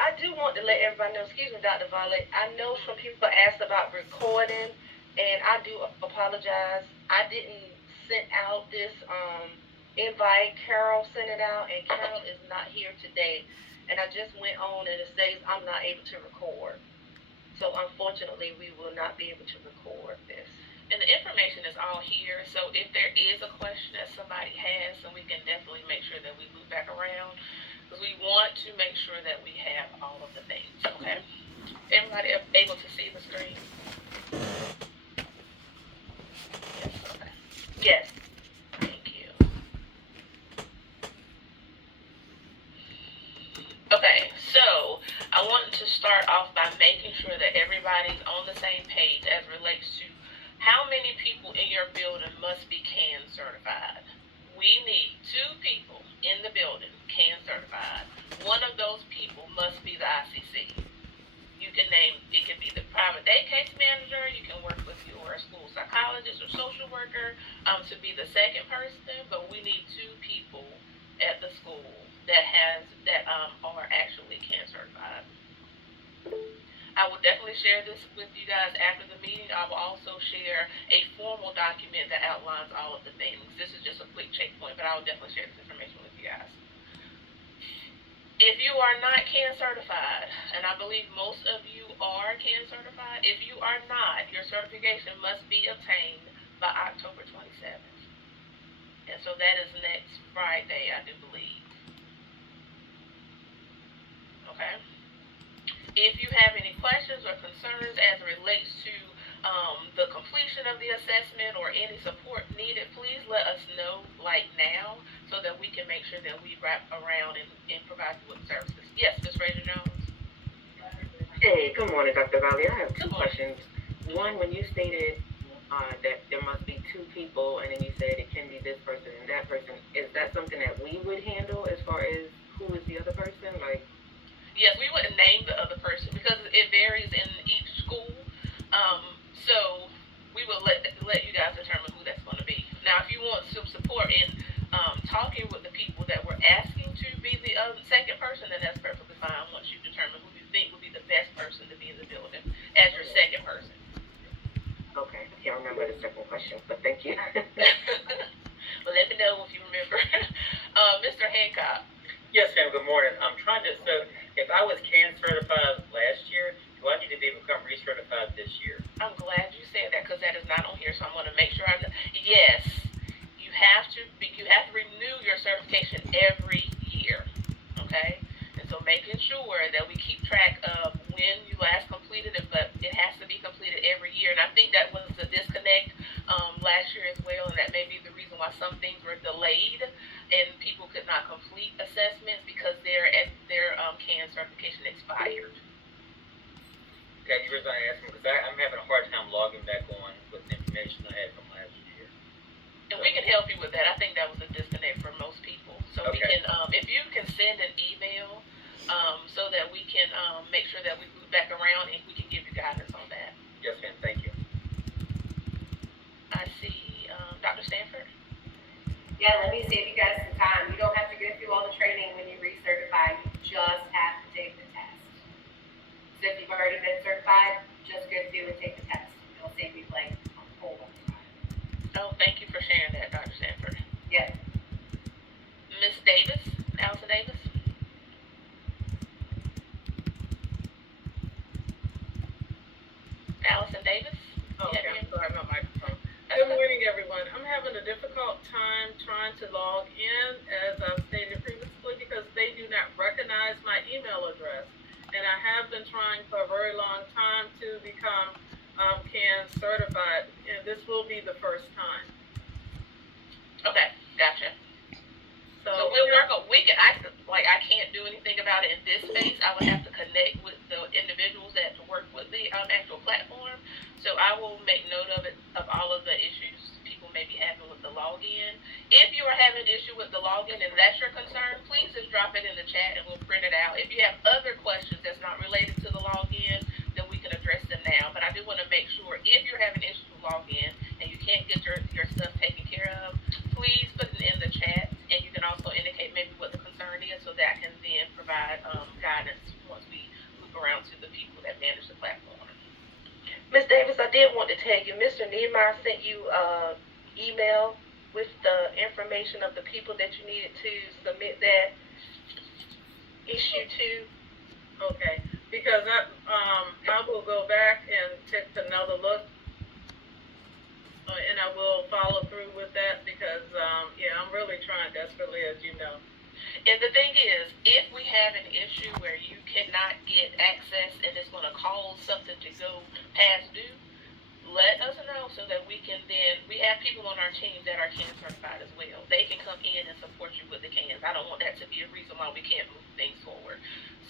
I do want to let everybody know, excuse me, Dr. Violet, I know some people asked about recording, and I do apologize. I didn't send out this invite. Carol sent it out, and Carol is not here today. And I just went on, and it says I'm not able to record. So unfortunately, we will not be able to record this. And the information is all here. So if there is a question that somebody has, then we can definitely make sure that we loop back around because we want to make sure that we have all of the things. Okay. Everybody able to see the screen? Yes. Okay. Yes. Thank you. Okay, so I want to start off by making sure that everybody's on the same page as relates to how many people in your building must be CAN certified. We need 2 people in the building CAN certified. One of those people must be the ICC. You can name, it can be the private day case manager, you can work with your school psychologist or social worker to be the second person, but we need 2 people at the school that are actually CAN certified. I will definitely share this with you guys after the meeting. I will also share a formal document that outlines all of the things. This is just a quick checkpoint, but I will definitely share this information with you guys. If you are not CAN certified, and I believe most of you are CAN certified, if you are not, your certification must be obtained by October 27th. And so that is next Friday, I do believe. Okay? If you have any questions or concerns as it relates to the completion of the assessment or any support needed, please let us know like now so that we can make sure that we wrap around and provide you with services. Yes, Ms. Fraser Jones? Hey, good morning, Dr. Valley. I have two Good morning. questions. One, when you stated that there must be 2 people, and then you said it can be this person and that person, is that something that we would handle as far as who is the other person? Like, Yes, we wouldn't name the other person because it varies in each school. So we will let you guys determine who that's going to be. Now, if you want some support in talking with the people that were asking to be the second person, then that's perfectly fine. Once you determine who you think would be the best person to be in the building as your second person. okay, I can't remember the second question, but thank you. Well, let me know if you remember. Mr. Hancock. Yes, ma'am. Good morning. I'm trying to. So, if I was CAN certified last year, do I need to become recertified this year? I'm glad you said that because that is not on here, so I'm going to make sure I know. Yes, you have to renew your certification every year. Okay, and so making sure that we keep track of when you last completed it, but it has to be completed every year. And I think that was the disconnect last year as well, and that may be the reason why some things were delayed and people could not complete assessments because their CAN certification expired. Okay, the reason I asked because I'm having a hard time logging back on with the information I had from last year. And we can help you with that. I think that was a disconnect for most people. So we Okay. can, if you can send an email, so that we can make sure that we move back around and we can give you guidance on that. Yes, ma'am. Thank you. I see, Dr. Stanford. Yeah, let me save you guys some time. You don't have to go through all the training when you recertify. You just have to take the test. So if you've already been certified, just go through and take the test. It'll save you like a whole bunch of time. Oh, thank you for sharing that, Dr. Stanford. Yep. Miss Davis, Allison Davis. Allison Davis. Okay, I'm sorry, my microphone. That's Good good. morning, everyone. I'm having a difficult time trying to log in, as I've stated previously, because they do not recognize my email address. And I have been trying for a very long time to become CAN certified, and this will be the first time. Okay, gotcha. So So, we'll work on, I can't do anything about it in this space. I would have to connect with the individuals that work with the actual platform. So I will make note of it, of all of the issues people may be having with the login. If you are having an issue with the login and that's your concern, please just drop it in the chat and we'll print it out. If you have other questions that's not related to the login, then we can address them now. But I do want to make sure if you're having issues with login and you can't get your stuff taken care of, please put it in the chat, and you can also indicate maybe what the concern is so that I can then provide guidance once we loop around to the people that manage the platform. Ms. Davis, I did want to tell you, Mr. Niemeyer sent you a email with the information of the people that you needed to submit that issue to. Okay, because I will go back and take another look, and I will follow through with that because, yeah, I'm really trying desperately, as you know. And the thing is, if we have an issue where you cannot get access and it's going to cause something to go past due, let us know so that we can then, we have people on our team that are CAN certified as well. They can come in and support you with the CANs. I don't want that to be a reason why we can't move things forward.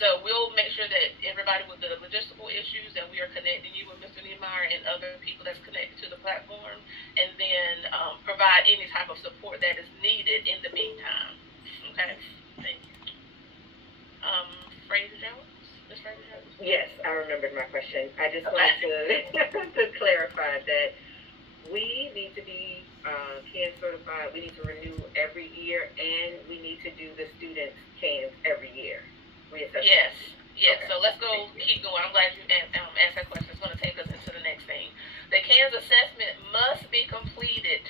So we'll make sure that everybody with the logistical issues, that we are connecting you with Mr. Niemeyer and other people that's connected to the platform, and then provide any type of support that is needed in the meantime. Okay? Thank you. Fraser Jones? Ms. Fraser Jones? Yes, I remembered my question. I just Okay. wanted to clarify that we need to be CAN certified. We need to renew every year, and we need to do the students' CANs every year. Reassessment. Yes. Yes. Okay. So let's go, keep going. I'm glad you asked that question. It's going to take us into the next thing. The CANs assessment must be completed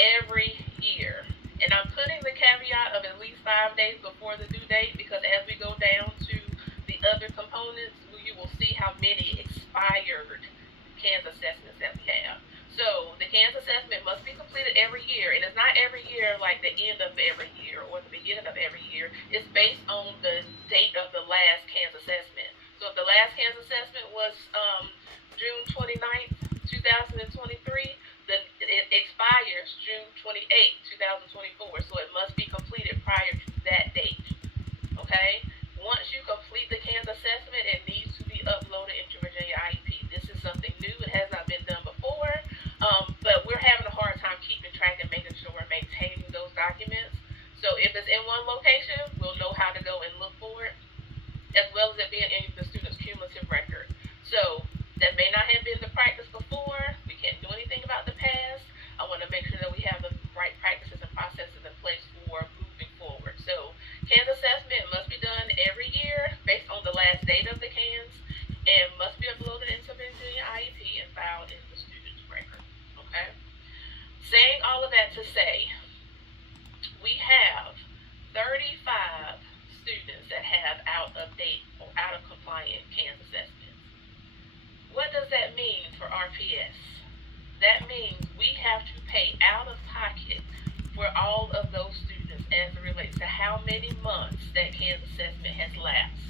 every year. And I'm putting the caveat of at least 5 days before the due date because as we go down to the other components, you will see how many expired CANs assessments that we have. So the CANs assessment must be completed every year, and it's not every year like the end of every year or the beginning of every year. It's based on the date of the last CANs assessment. So if the last CANs assessment was June 29th, 2023, it expires June 28th, 2024. So it must be completed prior to that date. Okay? Once you complete the CANs assessment, it needs to be uploaded into Virginia IEP. This is something new. It has not been done before. But we're having a hard time keeping track and making sure we're maintaining those documents. So if it's in one location, we'll know how to go and look for it, as well as it being in the student's cumulative record. So that may not have been the practice before. We can't do anything about the past. I want to make sure that we have the right practices and processes in place for moving forward. So CANs assessment must be done every year based on the last date of the CANs and must be uploaded into Virginia IEP and filed in the student's record. Okay? Saying all of that to say, we have 35 students that have out of date or out of compliant CANs assessments. What does that mean for RPS? That means we have to pay out of pocket for all of those students as it relates to how many months that CANs assessment has lapsed.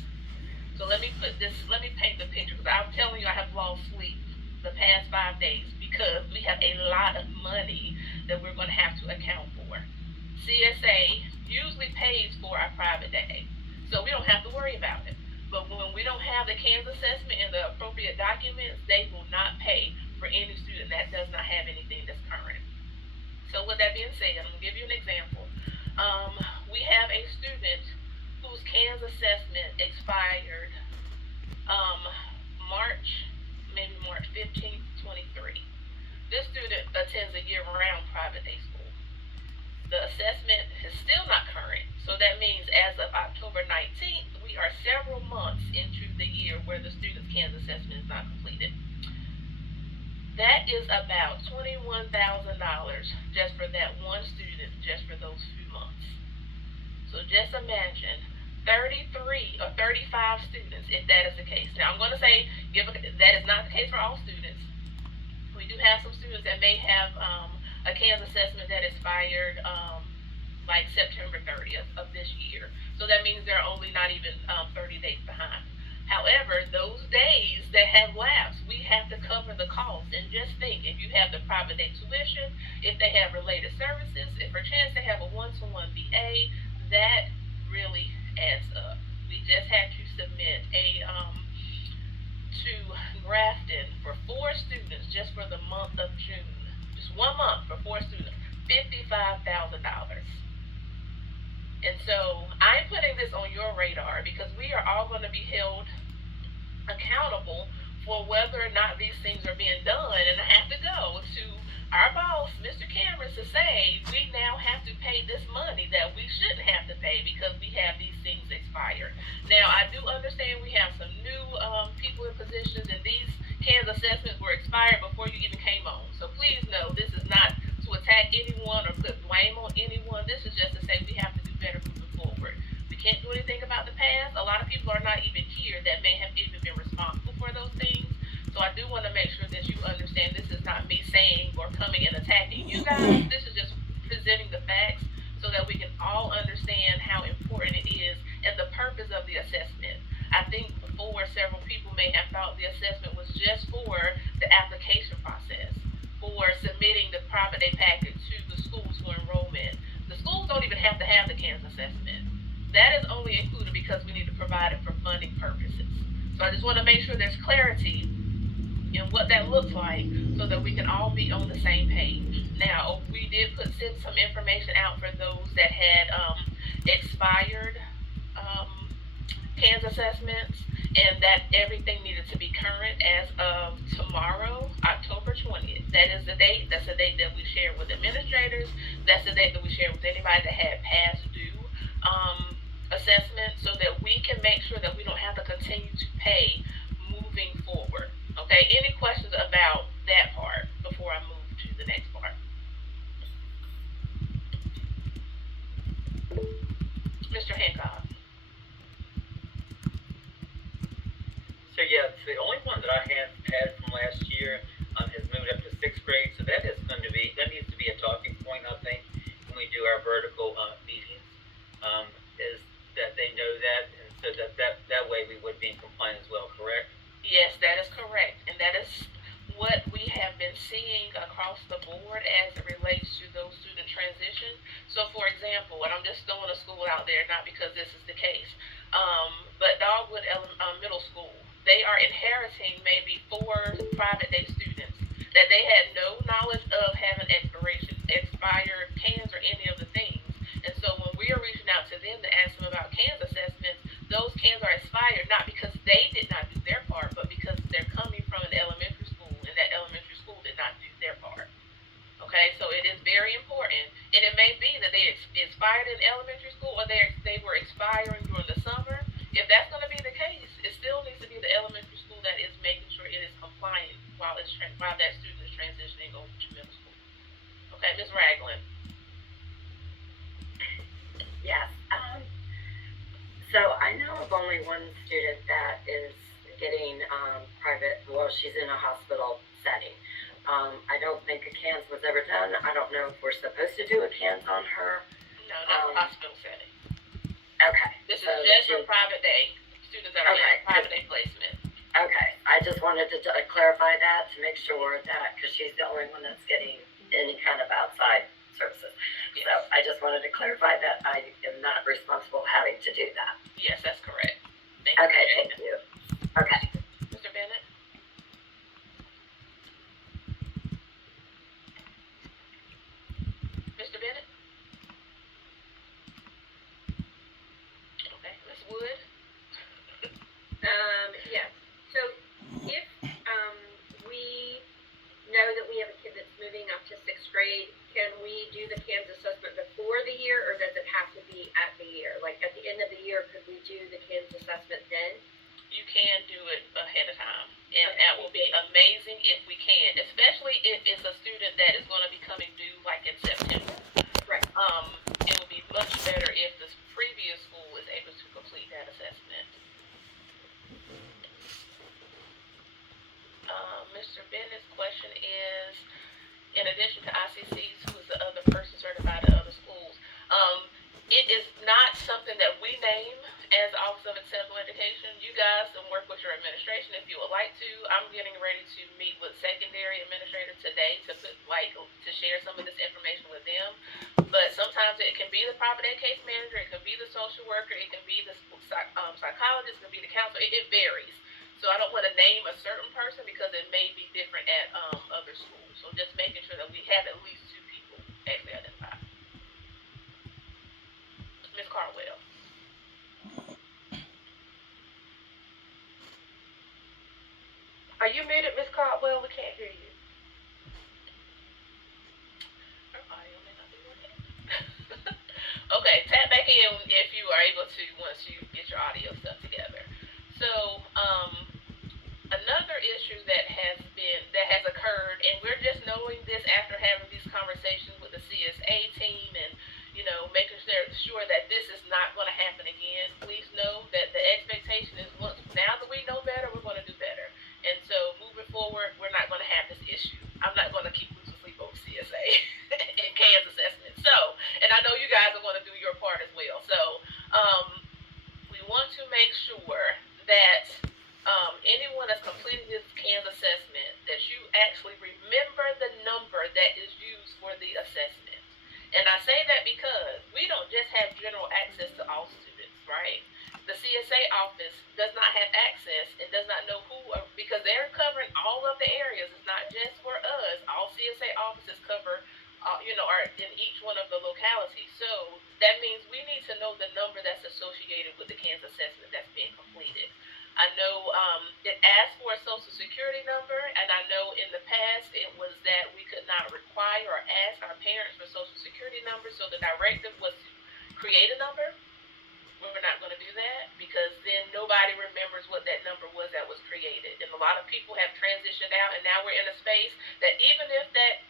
So let me paint the picture because I'm telling you I have lost sleep the past 5 days because we have a lot of money that we're going to have to account for. CSA usually pays for our private day, so we don't have to worry about it. But when we don't have the CANs assessment and the appropriate documents, they will not pay for any student that does not have anything that's current. So with that being said, I'm going to give you an example. We have a student whose CANs assessment expired March 15th, 23. This student attends a year-round private day school. The assessment is still not current, so that means as of October 19th, we are several months into the year where the student's CANs assessment is not completed. That is about $21,000 just for that one student, just for those few months. So just imagine 33 or 35 students, if that is the case. Now I'm going to say that is not the case for all students. We do have some students that may have a CANs assessment that expired like September 30th of this year. So that means they're only not even 30 days behind. However, those days that have lapsed, we have to cover the cost. And just think, if you have the private day tuition, if they have related services, if perchance they have a one-to-one VA, that really adds up. We just had to submit to Grafton for 4 students just for the month of June. Just 1 month for 4 students, $55,000. And so I'm putting this on your radar because we are all going to be held accountable for whether or not these things are being done. And I have to go to our boss, Mr. Cameron, to say we now have to pay this money that we shouldn't have to pay because we have these things expired. Now, I do understand we have some new people in positions, and these CANS assessments were expired before you even came on. So please know this is not to attack anyone or put blame on anyone. This is just to say we have to do better moving forward. We can't do anything about the past. A lot of people are not even here that may have even been responsible for those things. So I do want to make sure that you understand this is not me saying or coming and attacking you guys. This is just presenting the facts so that we can all understand how important it is and the purpose of the assessment. I think before several people may have thought the assessment was just for the application process, for submitting the private day packet to the schools for enrollment. The schools don't even have to have the CANS assessment. That is only included because we need to provide it for funding purposes. So I just want to make sure there's clarity and what that looks like so that we can all be on the same page. Now, we did send some information out for those that had expired um, CANS assessments and that everything needed to be current as of tomorrow, October 20th. That is the date. That's the date that we shared with administrators. That's the date that we shared with anybody that had past due assessment so that we can make sure that we don't have to continue to pay moving forward. Okay, any questions about that part before I move to the next part? Mr. Hancock. So yeah, the only one that I have had from last year has moved up to sixth grade. So that needs to be a talking point, I think, when we do our vertical meetings, is that they know that, and so that way we would be in compliance as well. Correct? Yes, that is correct. And that is what we have been seeing across the board as it relates to those student transitions. So, for example, and I'm just throwing a school out there, not because this is the case, but Dogwood Middle School, they are inheriting maybe four private day students that they had no knowledge of having expired CANs or any of the things. And so when we are reaching out to them to ask them about CANs assessments, those CANs are expired not because they did not do their part, but because they're coming from an elementary school and that elementary school did not do their part. Okay, so it is very important, and it may be that they expired in elementary school or they were expiring during the summer. If that's going to be the case, it still needs to be the elementary school that is making sure it is compliant while that student is transitioning over to middle school. Okay, Ms. Ragland. Yes. So I know of only one student that is getting private. Well, she's in a hospital setting. I don't think a CANS was ever done. I don't know if we're supposed to do a CANS on her. No, that's a hospital setting. Okay. This is just for private day students that are in private day placement. Okay. I just wanted to clarify that to make sure that because she's the only one that's getting any kind of outside services. Yes. So I just wanted to clarify that I am not responsible having to do that. Yes, that's correct. Thank you. Okay. Mr. Bennett? Mr. Bennett? Okay, Ms. Wood? Yes. So if we know that we have a kid that's moving up to sixth grade, can we do the CANS assessment before the year, or does it have to be at the year? Like at the end of the year, could we do the CANS assessment then? You can do it ahead of time, and that will be amazing if we can, especially if it's a student that is going to be coming due like in September. Right. It would be much better if the previous school is able to complete that assessment. Mr. Bennett's question is, in addition to ICCs, who is the other person certified at other schools? It is not something that we name as Office of Exceptional Education. You guys can work with your administration if you would like to. I'm getting ready to meet with secondary administrators today to share some of this information with them. But sometimes it can be the private ed case manager, it can be the social worker, it can be the psychologist, it can be the counselor. It varies. So I don't want to name a certain person because it may be different at other schools. So just making sure that we have at least two people actually identified. Ms. Carwell. Are you muted, Miss Caldwell? We can't hear you. in if you are able to once you get your audio stuff together. So, another issue that has occurred, and we're just knowing this after having these conversations with the CSA team, and making sure that this is not going to happen again. Please know that the expectation is once now that we know better, we're going to do better. And so moving forward, we're not going to have this issue. I'm not going to keep losing sleep over CSA and CANS assessment. So, and I know you guys are going to do your part as well. So, we want to make sure that anyone that's completing this CANS assessment, that you actually remember the number that is used for the assessment. And I say that because we don't just have general access to all students, right? The CSA office does not have access and does not know because they're covering all of the areas. It's not just for us. All CSA offices cover, are in each one of the localities. So that means we need to know the number that's associated with the CANS assessment that's being completed. I know it asked for a social security number, and I know in the past it was that we could not require or ask our parents for social security numbers, so the directive was to create a number. We're not going to do that because then nobody remembers what that number was that was created. And a lot of people have transitioned out, and now we're in a space that even if that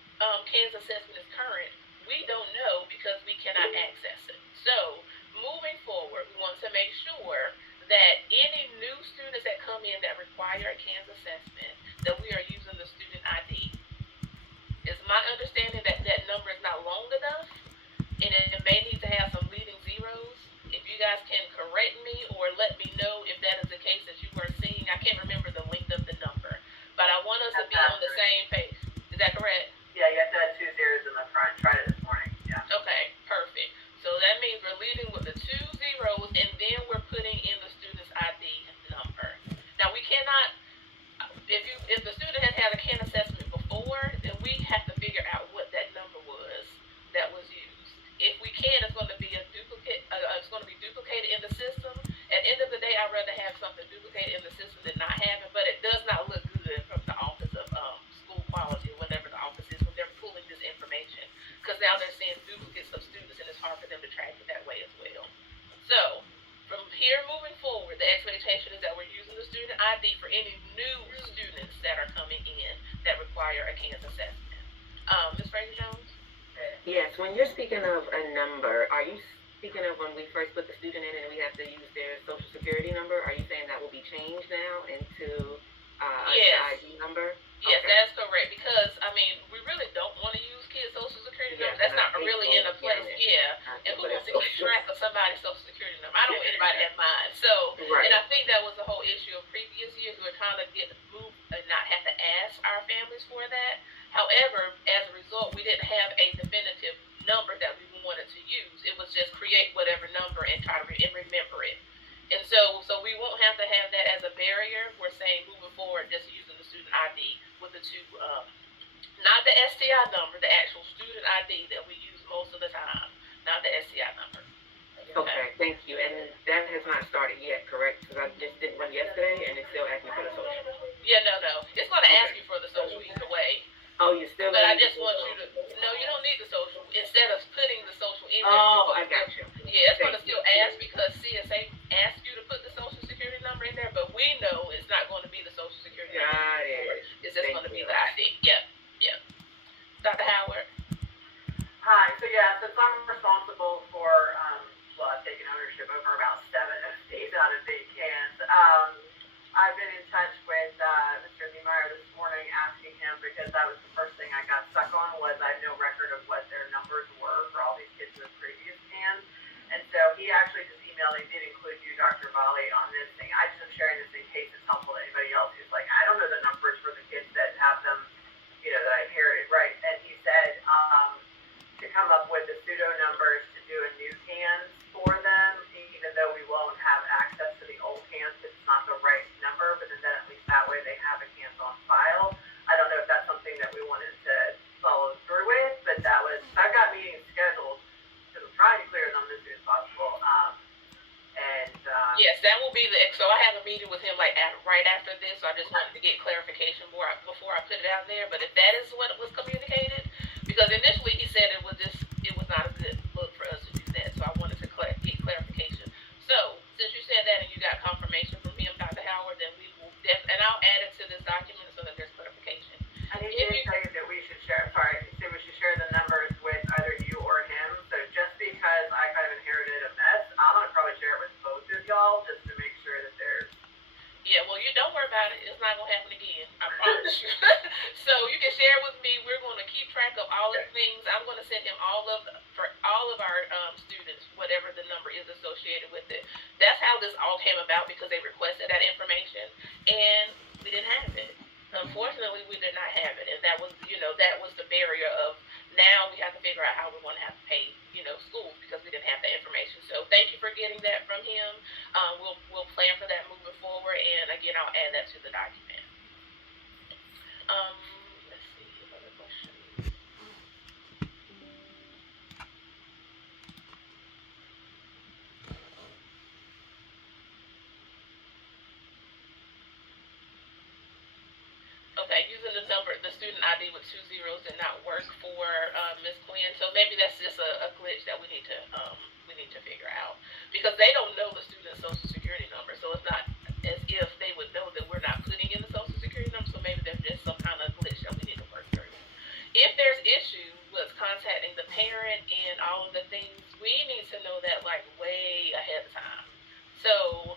CANS assessment is current, we don't know because we cannot access it. So moving forward, we want to make sure that any new students that come in that require a CANS assessment, that we are using the student ID. It's my understanding that that number is not long enough, and it may need to have some leading zeros. If you guys can correct me or let me know if that is the case that you were seeing, I can't remember the length of the number, but I want us to be on the same page. Is that correct? Yeah, you have to have 2 zeros in the front. Tried it this morning. Yeah. Okay, perfect. So that means we're leading with the 2 zeros, and then we're putting in the student's ID number. Now we cannot, if the student has had a CAN assessment before, then we have to figure out what that number was that was used. If we can, it's going to be a duplicate. It's going to be duplicated in the system. At the end of the day, I'd rather have something duplicated in the system than not have it. But it does not look good from the Office of School Quality, or whatever the office is, when they're pulling this information, because now they're seeing duplicates of students, and it's hard for them to track it that way as well. So, from here moving forward, the expectation is that we're using the student ID for any new students that are coming in that require a CANS assessment. Ms. Fraser-Jones? Yes, when you're speaking of a number, are you speaking of when we first put the student in and we have to use their social security number? Are you saying that will be changed now into Yes. an ID number? Yes, Okay. that's correct, because, we really don't want to use kids' social security Yes, numbers. That's and I not hate really in a those place, units. And who wants to keep track of somebody's social security number? I don't want anybody to have mine. So, Right. and I think that was the whole issue of previous years. We were trying to get moved and not have to ask our families for that. However, as a result, we didn't have a definitive number that we wanted to use. It was just create whatever number and try to remember it. And so we won't have to have that as a barrier. We're saying moving forward, just using the student ID with the two, not the STI number, the actual student ID that we use most of the time, not the STI number. Okay, thank you. And that has not started yet, correct? Because I just did one yesterday and it still asked me for the social. Yeah, no. It's going to ask you for the social either way. Oh, you still But I need just the want social. you to, no, you don't need the social. Instead of putting the social in there. Oh, I got you. Yeah, it's going to Thank still ask because CSA asks you to put the social security number in there, but we know it's not going to be the social security number. Got it. It's just Thank going to be you. the ID. Yep. Dr. Howard? Hi. So yeah, since I'm responsible for, I've taken ownership over about 7 of these out of 8 cans. I've been in touch with Mr. Niemeyer this morning, asking him, because that was the first thing I got stuck on, was I had no record of what their numbers were for all these kids with previous cans. And so he actually just emailed, he did include you, Dr. Volley, on this thing. I just am sharing this in case it's helpful to anybody else who's like, I don't know the numbers for the kids that have them, that I inherited, right? And he said to come up with the pseudo numbers to do a new cans for them, even though we won't have access to the old cans because it's not the right number, but then at least that way they have a cans on file. I don't know if that's something that we wanted to follow through with, but I've got meetings scheduled because I'm trying to clear them as soon as possible. Yes, that will be so I have a meeting with him right after this, so I just wanted to get clarification before I put it out there. But if that is what was communicated, because initially he said it was not a good look for us to do that, so I wanted to get I'll add it to this document so that there's clarification. And he If did you, say that we should share, sorry, he said we should share the numbers with either you or him. So just because I kind of inherited a mess, I'm gonna probably share it with both of y'all just to make sure that there's. yeah, well, you don't worry about it. It's not gonna happen again. I promise you. So you can share it with me. We're gonna keep track of all of the things. I'm gonna send him for all of our students, whatever the number is associated with it. That's how this all came about because they requested that information, and we didn't have it. Unfortunately, we did not have it, and that was, that was the barrier of now we have to figure out how we want to have to pay, schools because we didn't have that information. So thank you for getting that from him. We'll plan for that moving forward, and again, I'll add that to the document. Let's see, another question. Okay, using the student ID with 2 zeros did not work for Ms. Quinn. So maybe that's just a glitch that we need to figure out because they don't know the student's social security number. So it's not as if they would know that we're not putting in the social security number. So maybe there's just some kind of glitch that we need to work through. If there's issues with contacting the parent and all of the things, we need to know that like way ahead of time. So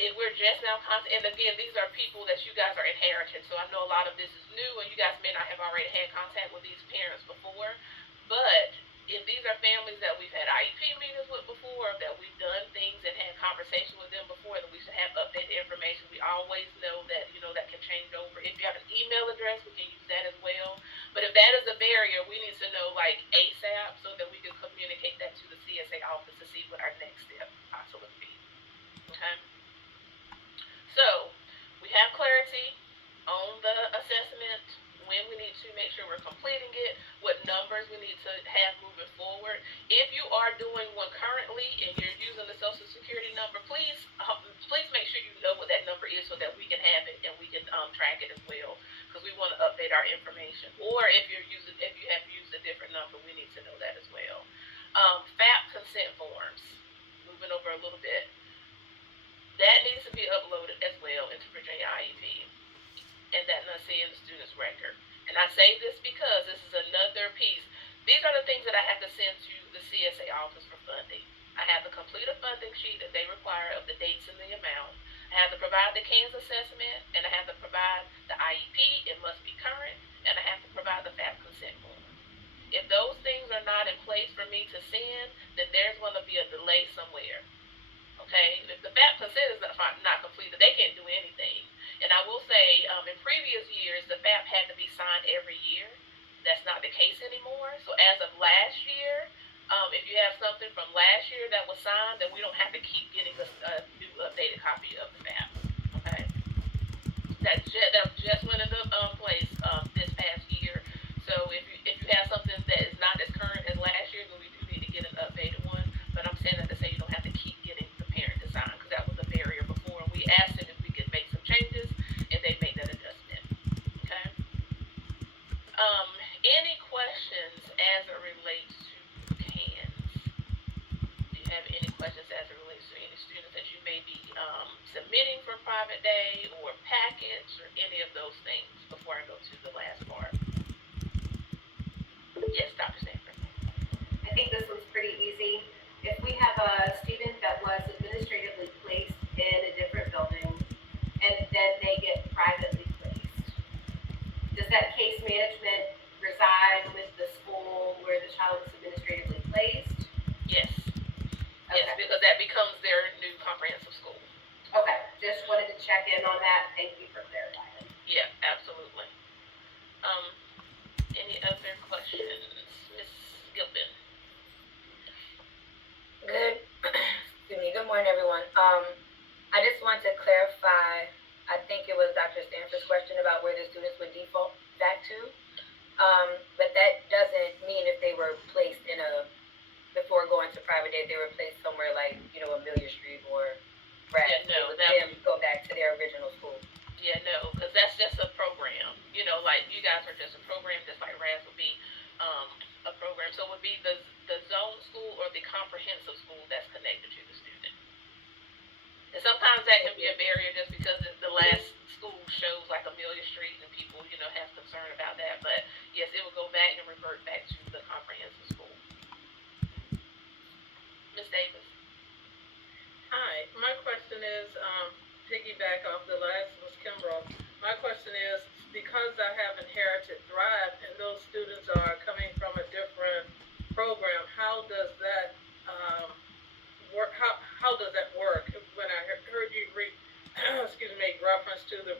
if we're just now and again, these are people that you guys are inheriting, so I know a lot of this is new, and you guys may not have already had contact with these parents before, but if these are families that we've had IEP meetings with before, that we've done things and had conversations with them before, then we should have updated information. We always know that, that can change over. If you have an email address, we can use that as well, but if that is a barrier, we need to know like ASAP so that we can communicate that to the CSA office to see what our next step possibly would be, okay? So, we have clarity on the assessment, when we need to make sure we're completing it, what numbers we need to have moving forward. If you are doing one currently and you're using the Social Security number, please make sure you know what that number is so that we can have it and we can track it as well, because we want to update our information. Or if you have used a different number, we need to know that as well. FAP consent forms, moving over a little bit. That needs to be uploaded as well into Virginia IEP, and that must see in the student's record. And I say this because this is another piece. These are the things that I have to send to the CSA office for funding. I have to complete a funding sheet that they require of the dates and the amount. I have to provide the Kansas assessment, and I have to provide the IEP. It must be current, and I have to provide the FAP consent form. If those things are not in place for me to send, then there's going to be a delay somewhere. Okay, if the FAP consent is not completed, they can't do anything. And I will say, in previous years, the FAP had to be signed every year. That's not the case anymore. So as of last year, if you have something from last year that was signed, then we don't have to keep getting a new updated copy of the FAP. Okay, that just went into place this past year. So if you have something that is not as current as last year, then we do need to get an updated one. But I'm saying that to say you don't have to keep getting the parent to sign, because that was a barrier before. And we asked them if we could make some changes, and they made that adjustment. Okay. Any questions as it relates to CANS? Do you have any questions as it relates to any students that you may be submitting for private day or packets or any of those things before I go to the last part? Yes, Dr. Stanford. I think this one's pretty easy. If we have a student that was administratively placed in a different building and then they get privately placed, does that case management reside with the school where the child was administratively placed? Yes. Okay. Yes, because that becomes their new comprehensive school. Okay, just wanted to check in on that. Thank you for clarifying. Yeah, absolutely. Any other questions? Ms. Gilpin. Good morning, everyone. I just want to clarify, I think it was Dr. Stanford's question about where the students would default back to. But that doesn't mean if they were placed before going to private day, they were placed somewhere like, Amelia Street or Brad. Yeah, no, Go back to their original school. Yeah, no, because that's just a program. Like you guys are just a program, just like RAS would be a program. So it would be the zone school or the comprehensive school that's connected to the student. And sometimes that can be a barrier just because the last school piggyback off the last was Kimbrough. My question is, because I have inherited Thrive and those students are coming from a different program, how does that work? How does that work? When I heard you excuse me, make reference to the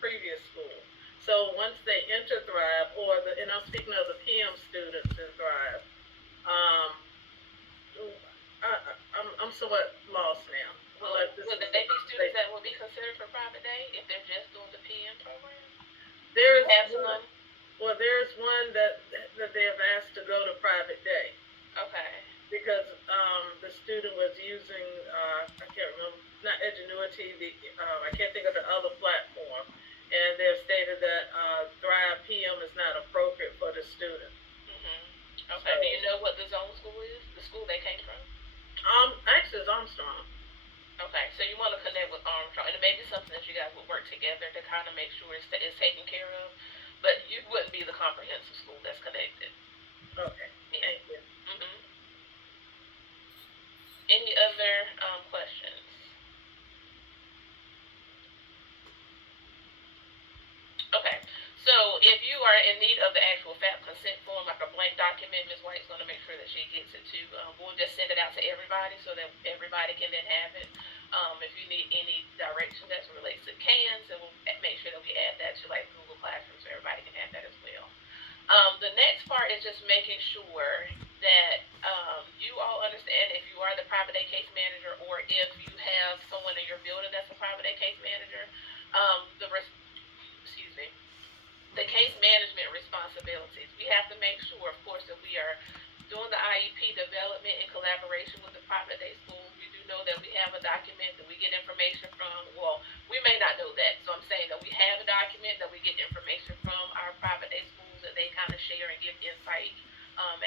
previous school. So once they enter Thrive, and I'm speaking of the PM students in Thrive, um, I'm somewhat lost now. Would they be students that would be considered for private day if they're just doing the PM program? There's Have one, some. there's one that they have asked to go to private day Okay. because the student was using I can't remember, not Edgenuity, I can't think of the other platform, and they've stated that Thrive PM is not appropriate for the student. Okay. So, do you know what the zone school is? The school they came from? Actually, it's Armstrong. Okay, so you want to connect with Armstrong, and it may be something that you guys would work together to kind of make sure it's taken care of. But you wouldn't be the comprehensive school that's connected. Okay. Yeah. Thank you. Any other questions? Okay, so if you are in need of the actual FAP consent form, like a blank document, Ms. White's going to make sure that she gets it to. We'll just send it out to everybody so that everybody can then have it. If you need any direction that relates to CANs, then we'll make sure that we add that to like Google Classroom so everybody can have that as well. The next part is just making sure that you all understand if you are the private day case manager or if you have someone in your building that's a private day case manager, the case management responsibilities. We have to make sure, of course, that we are doing the IEP development in collaboration with the private day schools. We do know that we have a document that we get information from. Well, we may not know that, so I'm saying that we have a document that we get information from our private day schools that they kind of share and give insight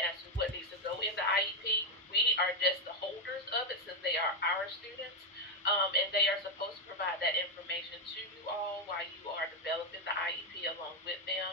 as to what needs to go in the IEP. We are just the holders of it since they are our students. And they are supposed to provide that information to you all while you are developing the IEP along with them.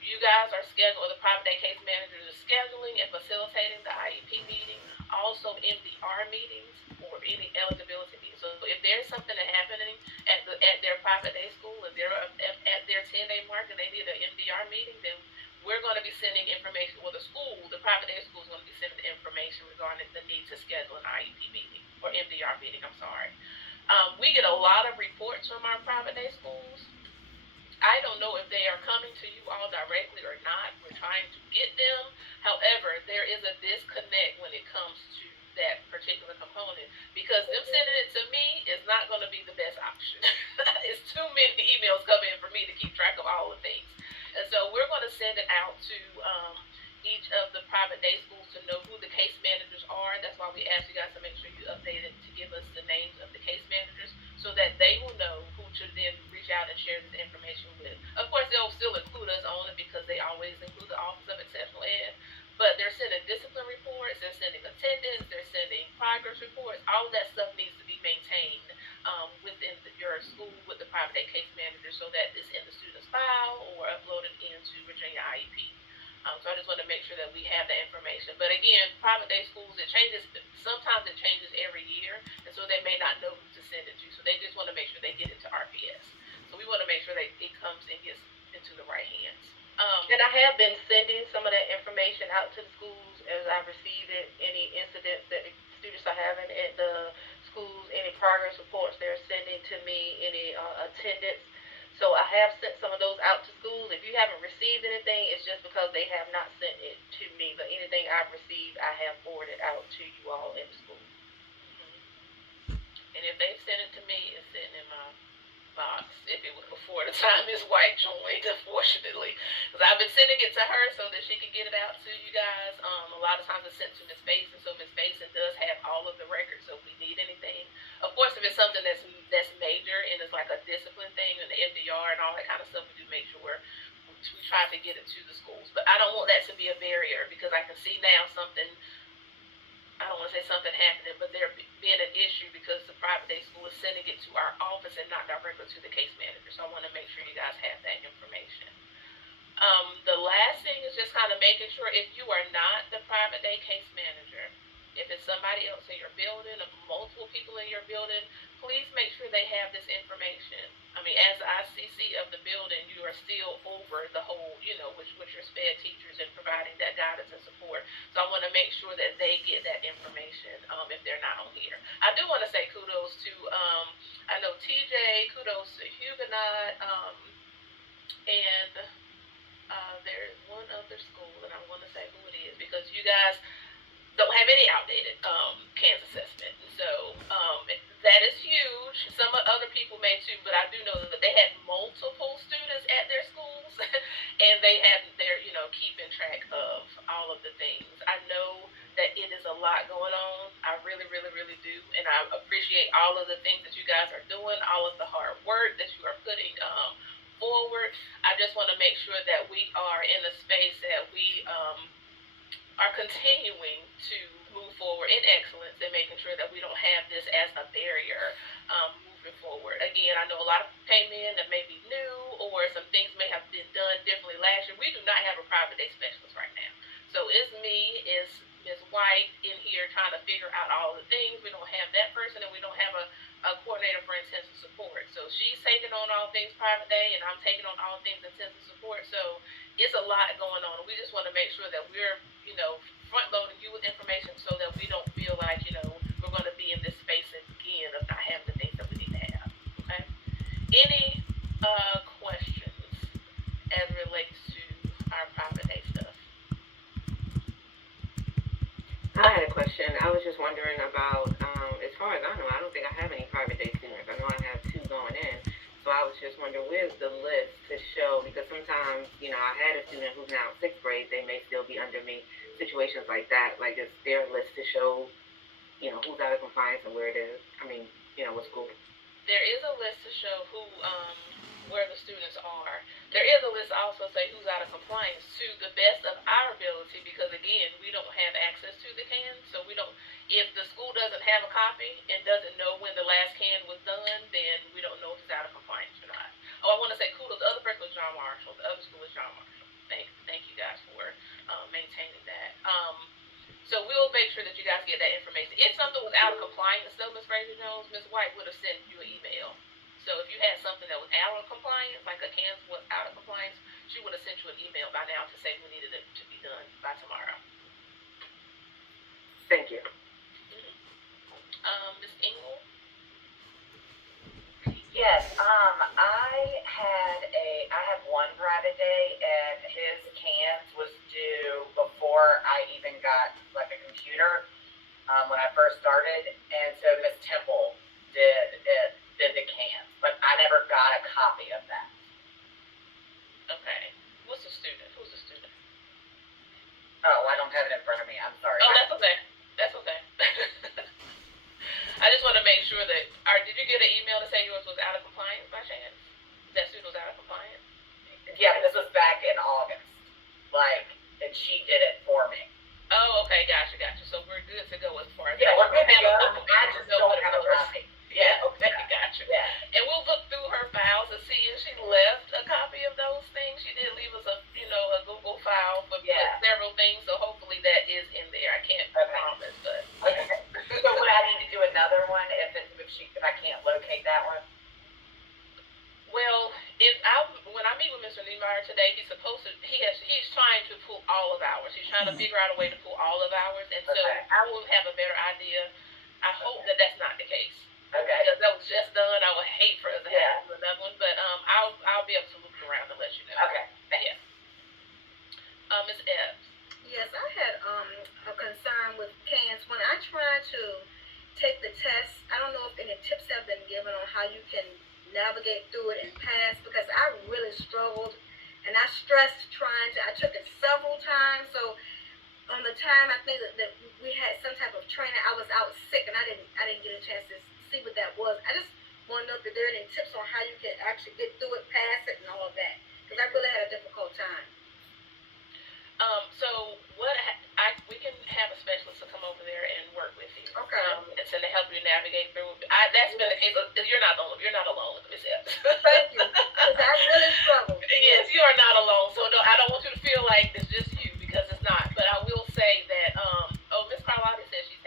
You guys are scheduled, or the private day case manager is scheduling and facilitating the IEP meeting, also MDR meetings or any eligibility meetings. So if there's something that's happening at their private day school and they're at their 10-day mark and they need an MDR meeting, then we're going to be sending information, the private day school is going to be sending information regarding the need to schedule an IEP meeting or MDR meeting, I'm sorry. We get a lot of reports from our private day schools. I don't know if they are coming to you all directly or not. We're trying to get them. However, there is a disconnect when it comes to that particular component because them sending it to me is not going to be the best option. It's too many emails coming in for me to keep track of all the things. And so we're going to send it out to each of the private day schools to know who the case managers are. That's why we ask you guys to make sure you update it to give us the names of the case managers so that they will know who to then reach out and share this information with. Of course, they'll still include us on it because they always include the Office of Exceptional Ed. But they're sending discipline reports, they're sending attendance, they're sending progress reports. All of that stuff needs to be maintained within your school with the private day case manager so that it's in the student's file or uploaded into Virginia IEP. So I just want to make sure that we have that information. But again, private day schools, it changes. Sometimes it changes every year, and so they may not know who to send it to. So they just want to make sure they get it to RPS. So we want to make sure that it comes and gets into the right hands. And I have been sending some of that information out to the schools as I receive it. Any incidents that the students are having at the schools, any progress reports they're sending to me, any attendance. So I have sent some of those out to schools. If you haven't received anything, it's just because they have not sent it to me. But anything I've received, I have forwarded out to you all in the school. And if they send it to me, it's sitting in my box. If it was before the time Ms. White joined, unfortunately, because I've been sending it to her so that she can get it out to you guys. A lot of times it's sent to Ms. Basin, so Ms. Basin does have all of the records. So if we need anything, of course, if it's something that's major and it's like a discipline thing and the MDR and all that kind of stuff, we do make sure we try to get it to the schools. But I don't want that to be a barrier because I can see now something. I don't want to say something happening, but there being an issue because the private day school is sending it to our office and not directly to the case manager. So I want to make sure you guys have that information. The last thing is just kind of making sure if you are not the private day case manager, If it's somebody else in your building, or multiple people in your building, please make sure they have this information. I mean, as ICC of the building, you are still over the whole, with your SPED teachers and providing that guidance and support. So I want to make sure that they get that information if they're not on here. I do want to say kudos to, I know TJ, kudos to Huguenot, and there's one other school, and I want to say who it is because you guys don't have any outdated CANS assessment. So that is huge. Some other people may too, but I do know that they had multiple students at their schools, and they're keeping track of all of the things. I know that it is a lot going on. I really, really, really do, and I appreciate all of the things that you guys are doing, all of the hard work that you are putting forward. I just want to make sure that we are in a space that we are continuing to move forward in excellence and making sure that we don't have this as a barrier moving forward. Again, I know a lot of came in that may be new or some things may have been done differently last year. We do not have a private day specialist right now. So it's me, it's Ms. White in here trying to figure out all the things. We don't have that person and we don't have a coordinator for intensive support. So she's taking on all things private day and I'm taking on all things intensive support. So it's a lot going on. We just want to make sure that we're, front loading you with information so that we don't feel like, we're going to be in this space again of not having the things that we need to have. Okay? Any questions as it relates to our private day stuff? I had a question. I was just wondering about, as far as I know, I don't think I have any private day students. I know I have 2 going in. So I was just wondering, where's the list to show? Because sometimes, I had a student who's now in 6th grade. They may still be under me. Situations like that. Like, is there a list to show, who's out of compliance and where it is? I mean, what school? There is a list to show where the students are. There is a list also to say who's out of compliance to the best of our ability because, again, we don't have access to the CAN. So we don't, if the school doesn't have a copy and doesn't know when the last CAN was done, then we don't know if it's out of compliance or not. Oh, I want to say kudos. The other person was John Marshall. The other school is John Marshall. Thank you guys for maintaining that. So we'll make sure that you guys get that information. If something was out of compliance, though, Ms. Fraser Jones, Ms. White would have sent you an email. So if you had something that was out of compliance, like a CANS was out of compliance, she would have sent you an email by now to say we needed it to be done by tomorrow. Thank you. Ms. Engel? Yes, I have one private day and his CANS was due before I even got like a computer, when I first started. And so Miss Temple did the CANS, but I never got a copy of that. Okay. What's the student? Who's the student? Oh, I don't have it in front of me. I'm sorry. Oh, that's okay. That's okay. I just want to make sure that, did you get an email to say yours was out of compliance by chance? That student was out of compliance? Yeah, this was back in August. And she did it for me. Oh, okay, gotcha. So we're good to go as far as Yeah, that. we're good to go. I I just don't have a copy. Yeah, okay, gotcha. Yeah. And we'll look through her files to see if she left a copy of those things. She did leave us a Google file with several things, so hopefully that is in there. I can't promise, but Okay. So would I need to do another one if I can't locate that one? well, when I meet with Mr. Niemeyer today, he's trying to pull all of ours. He's trying to figure out a way to pull all of ours, and so Okay. I will have a better idea. I hope that that's not the case. Okay. Because that was just done. I would hate for us to Yeah. have to do another one, but I'll be able to loop around and let you know. Okay. Yeah. Ms. Epps. Yes, I had a concern with CANS. When I tried to take the test, I don't know if any tips have been given on how you can navigate through it and pass, because I really struggled and I stressed I took it several times. So on the time I think that we had some type of training, I was out sick and I didn't get a chance to see what that was. I just want to know if there are any tips on how you can actually get through it, pass it, and all of that, because I really had a difficult time. So we can have a specialist to come over there and work with you. Okay. And to help you navigate through. That's been the case. You're not alone with Ms. Epps. Thank you, because I really struggled. Yes, you are not alone. So I don't want you to feel like it's just you, because it's not. But I will say that. Miss Carlotti says she's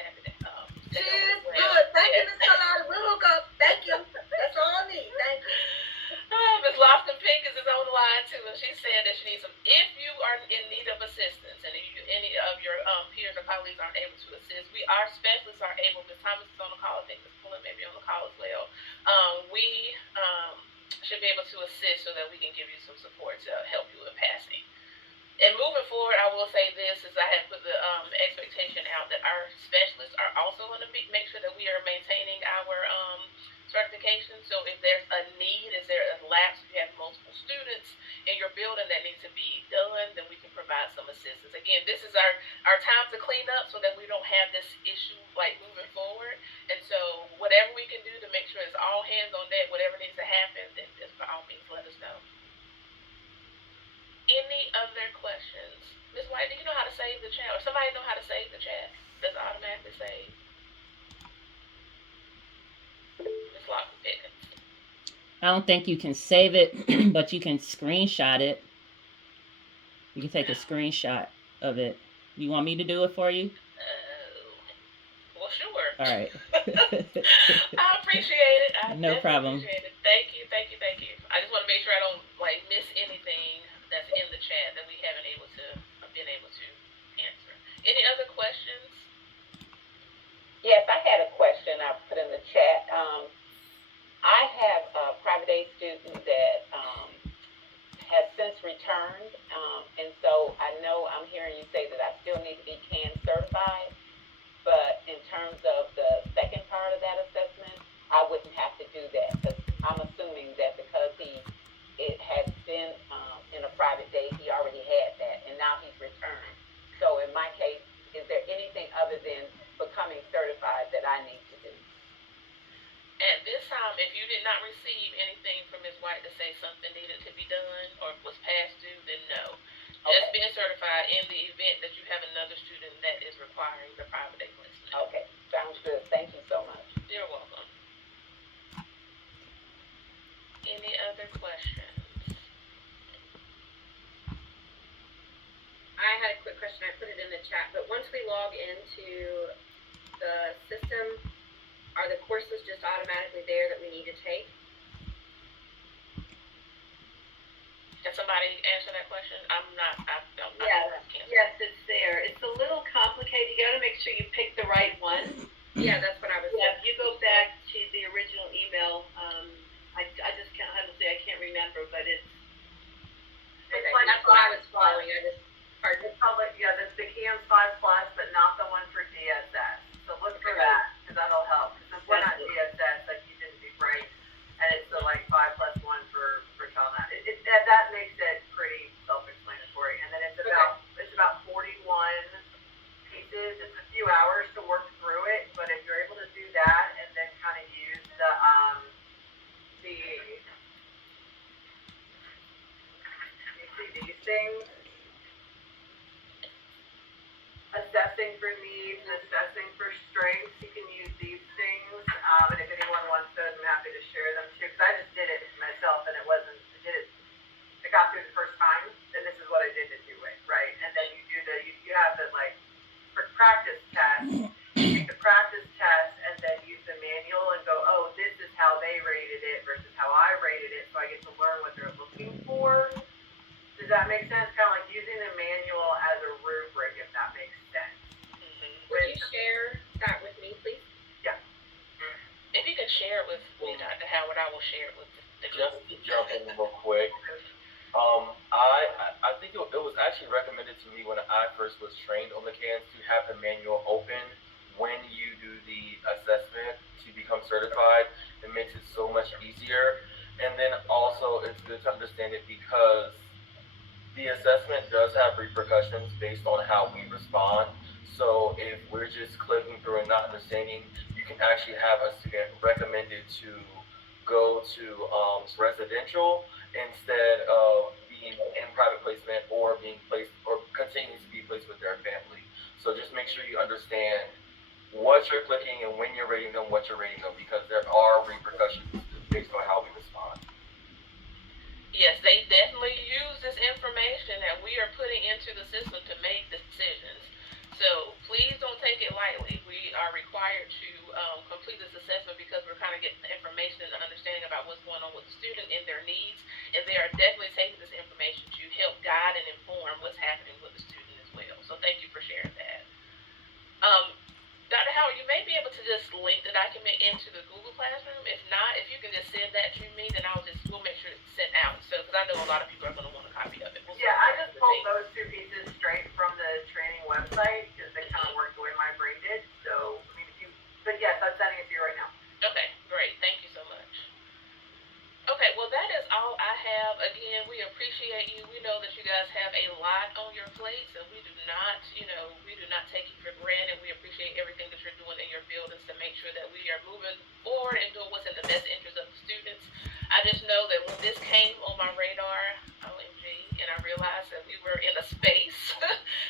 to her. She said that she needs some. If you are in need of assistance, and if any of your peers or colleagues aren't able to assist, our specialists are able. Ms. Thomas is on the call. I think Ms. Pullen may be on the call as well. We should be able to assist so that we can give you some support to help you with passing. And moving forward, I will say this: is I have put the expectation out that our specialists are also going to make sure that we are maintaining our certification. So if there's a need, is there a lapse, if you have multiple students in your building that need to be done, then we can provide some assistance. Again, this is our time to clean up so that we don't have this issue like moving forward. And so whatever we can do to make sure it's all hands on deck, whatever needs to happen, then just by all means let us know. Any other questions? Ms. White, do you know how to save the chat? Or somebody know how to save the chat? Does it automatically save? Ms. Lofton-Pickens. I don't think you can save it, but you can screenshot it. You can take a screenshot of it. You want me to do it for you? Well, sure. All right. I appreciate it. No problem. Appreciate it. Thank you. I just want to make sure I don't miss anything that's in the chat that we haven't been able to answer. Any other questions? Yes, I had a question I put in the chat. I have a private aid student that has since returned, and so I know I'm hearing you say that I still need to be CAN certified, but in terms of the second part of that assessment, I wouldn't have to do that, because I'm assuming that because it has been in a private day, he already had that, and now he's returned. So in my case, is there anything other than becoming certified that I need to do? At this time, if you did not receive anything from Ms. White to say something needed to be done or was past due, then no. Just being certified in the event that you have another student that is requiring the private day placement. Okay, sounds good. Thank you so much. You're welcome. Any other questions? I had a quick question. I put it in the chat, but once we log into the system, are the courses just automatically there that we need to take? Can somebody answer that question? I don't know. Yes, it's there. It's a little complicated. You gotta make sure you pick the right one. Yeah, that's what I was Yeah, if you go back to the original email, I just can't, honestly, I can't remember, but it's Okay, that's what I was following. It's probably, the CAMS 5 Plus, but not the one for DSS. So look for that, because that'll help. Because since we're not DSS, like you didn't do right, and it's the 5 plus 1 for child not. That makes it pretty self-explanatory. And then it's about 41 pieces. It's a few hours to work through it, but if you're able to do that and then kind of use these things, assessing for needs and assessing for strengths, you can use these things. And if anyone wants those, I'm happy to share them too. Because I just did it myself, and I got through the first time, and this is what I did to do it, right? And then you have the practice test. You take the practice test, and then use the manual and go, oh, this is how they rated it versus how I rated it, so I get to learn what they're looking for. Does that make sense? Kind of like using the manual as a rubric, if that makes sense. Mm-hmm. Would you share that with me, please? Yeah. If you can share it with me, Dr. Howard, I will share it with the Just to jump in real quick, I think it was actually recommended to me when I first was trained on the CANs to have the manual open when you do the assessment to become certified. It makes it so much easier. And then also it's good to understand it because the assessment does have repercussions based on how we respond. So if we're just clicking through and not understanding, you can actually have a student recommended to go to residential instead of being in private placement or being placed or continuing to be placed with their family. So just make sure you understand what you're clicking and when you're rating them, what you're rating them, because there are repercussions based on how we respond. Yes, they definitely use this information that we are putting into the system to make decisions. So please don't take it lightly. We are required to complete this assessment because we're kind of getting the information and understanding about about what's going on with the student and their needs, and they are definitely taking this information to help guide and inform what's happening with the student as well. So thank you for sharing that. Dr. Howard, you may be able to just link the document into the Google Classroom. If not, if you can just send that to me, then we'll make sure it's sent out. So, because I know a lot of people are going to want a copy of it. Yeah, I just pulled those two pieces straight from the training website because they kind of work the way my brain did. So, I mean, but yes, I'm sending it to you right now. Okay, great. Thank you so much. Okay, well, that is all I have. Again, we appreciate you. We know that you guys have a lot on your plates, and we do not take you for granted. We appreciate everything that you're doing in your buildings to make sure that we are moving forward and doing what's in the best interest of the students. I just know that when this came on my radar, OMG, and I realized that we were in a space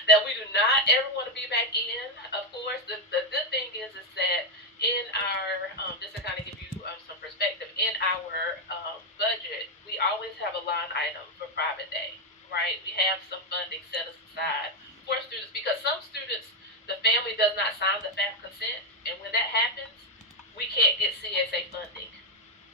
that we do not ever want to be back in. Of course, the good thing is that in our, just to kind of give you some perspective, in our budget, we always have a line item for private day, right? We have some funding set aside for students because some students, the family does not sign the FAP consent, and when that happens, we can't get CSA funding,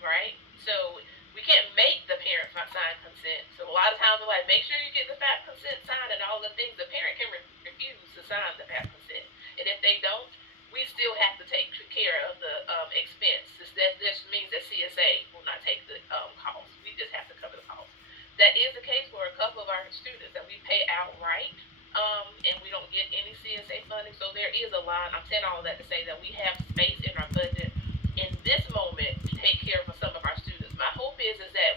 right? So we can't make the parent sign consent. So a lot of times we're like, make sure you get the FAP consent signed and all the things. The parent can refuse to sign the FAP consent, and if they don't, we still have to take care of the expense. That just means that CSA will not take the cost. We just have to cover the cost. That is the case for a couple of our students that we pay outright, and we don't get any CSA funding. So there is a line. I'm saying all of that to say that we have space in our budget in this moment to take care of some of our students. My hope is that